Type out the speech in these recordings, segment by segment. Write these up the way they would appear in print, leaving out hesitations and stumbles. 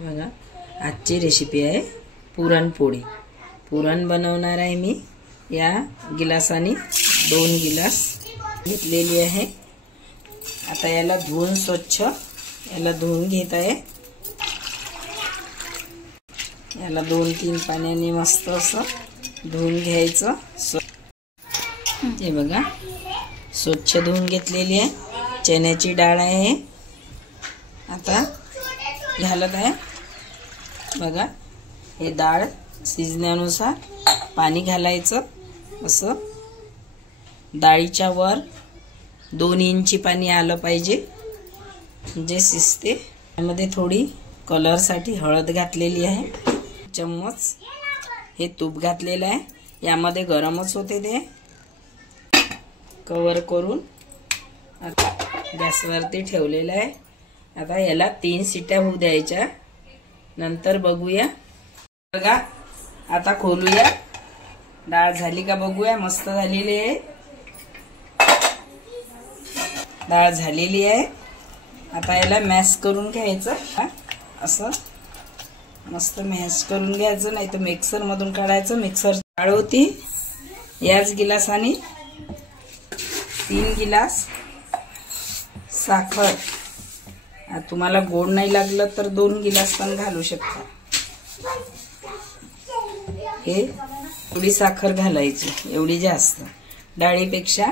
बघा आजची रेसिपी आहे पुरणपोळी। पुरण बनवणार आहे मी। या गिलासाने 2 गिलास घेतलेली आहे। आता याला धुवून स्वच्छ याला धुवून घेत आहे। याला 2-3 पाण्याने मस्त असं धुवून घ्यायचं। हे बघा स्वच्छ धुवून घेतलेली आहे। चण्याची डाळ आहे। आता घालत आहे। बघा हे डाळ शिजण्यानुसार पाणी घालायचं। असं डाळीच्या वर 2 इंची पाणी आलं पाहिजे म्हणजे शिजते। यामध्ये थोडी कलर साठी हळद घातलेली आहे। चम्मच हे तूप घातलेलं आहे। यामध्ये गरमच होते ते। कवर करून आता गॅसवरती ठेवलेलं आहे। आता याला 3 शिट्या होऊ द्यायच्या, नंतर बघूया। बघा आता खोलूया। डाळ झाली का बघूया। मस्त झालेली आहे डाळ झालेली आहे। आता याला मॅश करून घ्यायचं। असं मस्त मॅश करून घ्यायचं, नाही तर मिक्सर मधून काढायचं। मिक्सर डाळ होती। याच गिलासाने 3 गिलास साखर। तुम्हाला गोड नाही लागलं तर 2 गिलास पण घालू शकता। हे थोडी साखर घालायची, एवढी जास्त। डाळीपेक्षा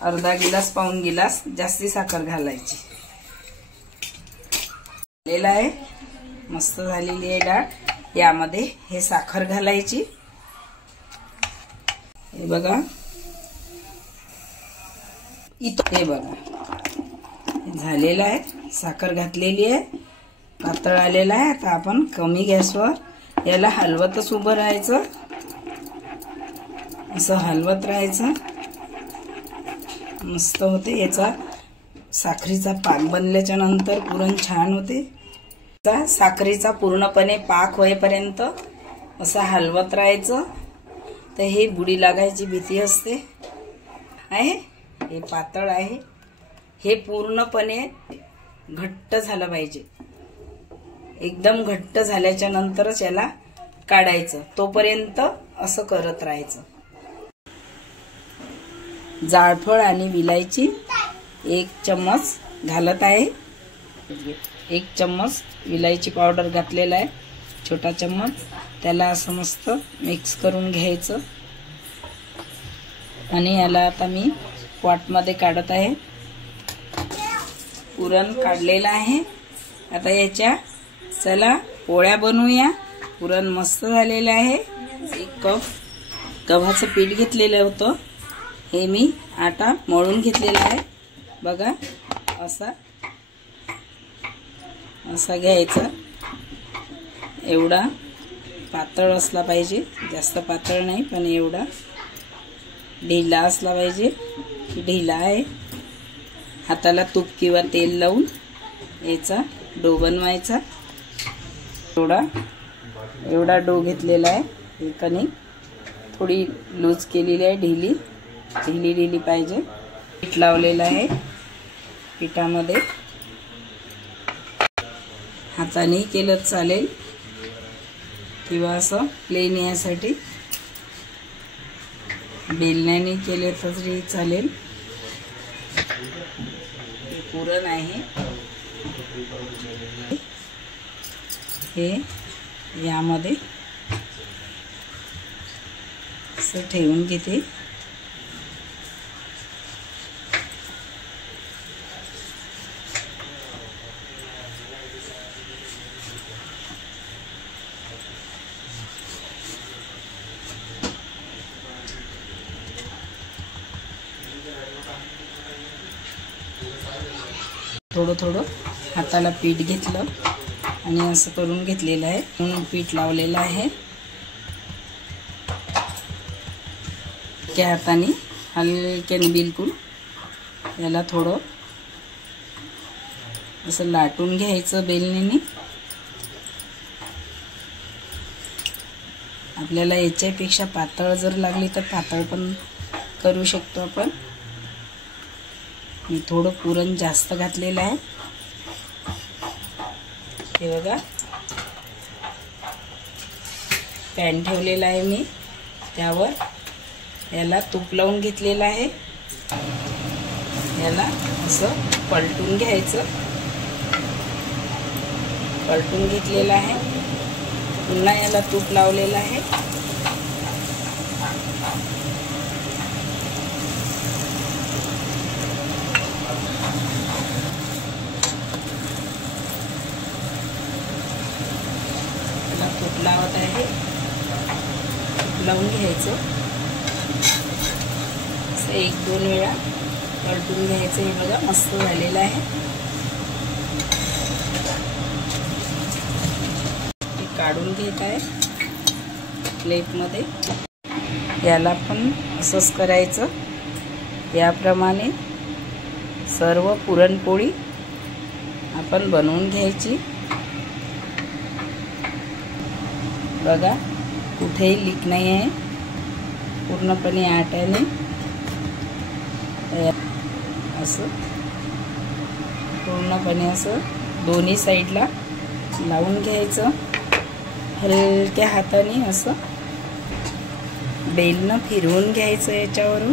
अर्धा गिलास पाऊण गिलास जास्ती साखर घालायची। झालेला आहे मस्त झालेली आहे डाळ। यामध्ये हे साखर घालायची। हे बघा हे बघा झालेला आहे। साखर घातलेली आहे, पातळ आलेला आहे। आता आपण कमी गॅसवर याला हलवतच उभं राहायचं। असं हलवत राहायचं, मस्त होते। याचा साखरीचा पाक बनल्याच्या नंतर पुरण छान होते। साखरीचा पूर्णपणे पाक होईपर्यंत असं हलवत राहायचं। तर हे बुडी लागायची भीती असते आहे। हे पातळ आहे। हे पूर्णपणे घट्ट झालं पाहिजे। एकदम घट्ट झाल्याच्या नंतरच याला काढायचं। तोपर्यंत असं करत राहायचं। जायफळ आणि विलायची 1 चम्मच घालत आहे। 1 चम्मच विलायची पावडर घातलेला आहे, छोटा चम्मच। त्याला असं मस्त मिक्स करून घ्यायचं आणि याला आता मी पॉटमध्ये काढत आहे। पुरण काढलेलं आहे। आता याच्या चला पोळ्या बनवूया। पुरण मस्त झालेलं आहे। 1 कप गव्हाचं पीठ घेतलेलं होतं। हे मी आटा मळून घेतलेला आहे। बघा असा घ्यायचा। एवढा पातळ असला पाहिजे, जास्त पातळ नाही पण एवढा ढिला असला पाहिजे। ढिला आहे। हाताला तूप किंवा तेल लावून याचा डो बनवायचा। एवढा डो घेतलेला आहे। हे कणिक थोडी लूज केलेली आहे, ढिली पाहिजे। पीठ लावलेलं आहे। पिठामध्ये हाताने केलं चालेल किंवा असं प्लेन यासाठी बेलण्याने केले तरी चालेल। पुरण आहे हे यामध्ये असं ठेवून घेते। थोडं हाताला पीठ घेतलं आणि असं करून घेतलेलं आहे। म्हणून पीठ लावलेलं आहे। त्या हाताने हलक्याने बिलकुल याला थोडं असं लाटून घ्यायचं बेलण्याने। आपल्याला याच्यापेक्षा पातळ जर लागली तर पातळ पण करू शकतो आपण। मी थोडं पुरण जास्त घातलेलं आहे। हे बघा पॅन ठेवलेला आहे मी, त्यावर याला तूप लावून घेतलेलं आहे. याला असं पलटून घ्यायचं. पलटून घेतलेलं आहे. पुन्हा याला तूप लावलेलं आहे. याला तूप लावत आहे. तूप लावून घ्यायचं. असं 1-2 वेळा पलटून घ्यायचं. हे बघा मस्त झालेलं आहे. हे काढून घेत आहे प्लेटमध्ये. याला पण असंच करायचं. याप्रमाणे सर्व पुरणपोळी आपण बनवून घ्यायची. बघा कुठेही लीक नाही आहे. पूर्णपणे आट्याने असं पूर्णपणे असं दोन्ही साईडला लावून घ्यायचं. हलक्या हाताने असं बेलनं फिरवून घ्यायचं. याच्यावरून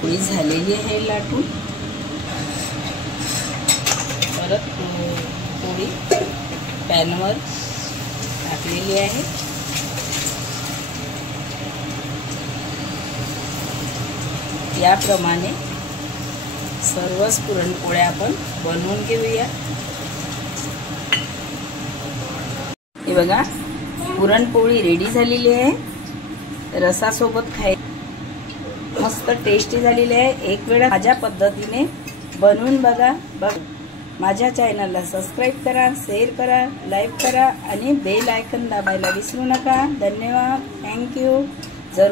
पोळी झालेली आहे लाटून. परत पोळी पॅनवर टाकलेली आहे. याप्रमाणे सर्वच पुरणपोळ्या आपण बनवून घेऊया. हे बघा पुरणपोळी रेडी झालेली आहे. रसासोबत खाय मस्त टेस्टी झालेली आहे. एक वेळा माझ्या पद्धतीने बनवून बघा. माझ्या चॅनलला सबस्क्राईब करा, शेअर करा, लाईक करा आणि बेल आयकॉन दाबायला विसरू नका. धन्यवाद. थँक्यू.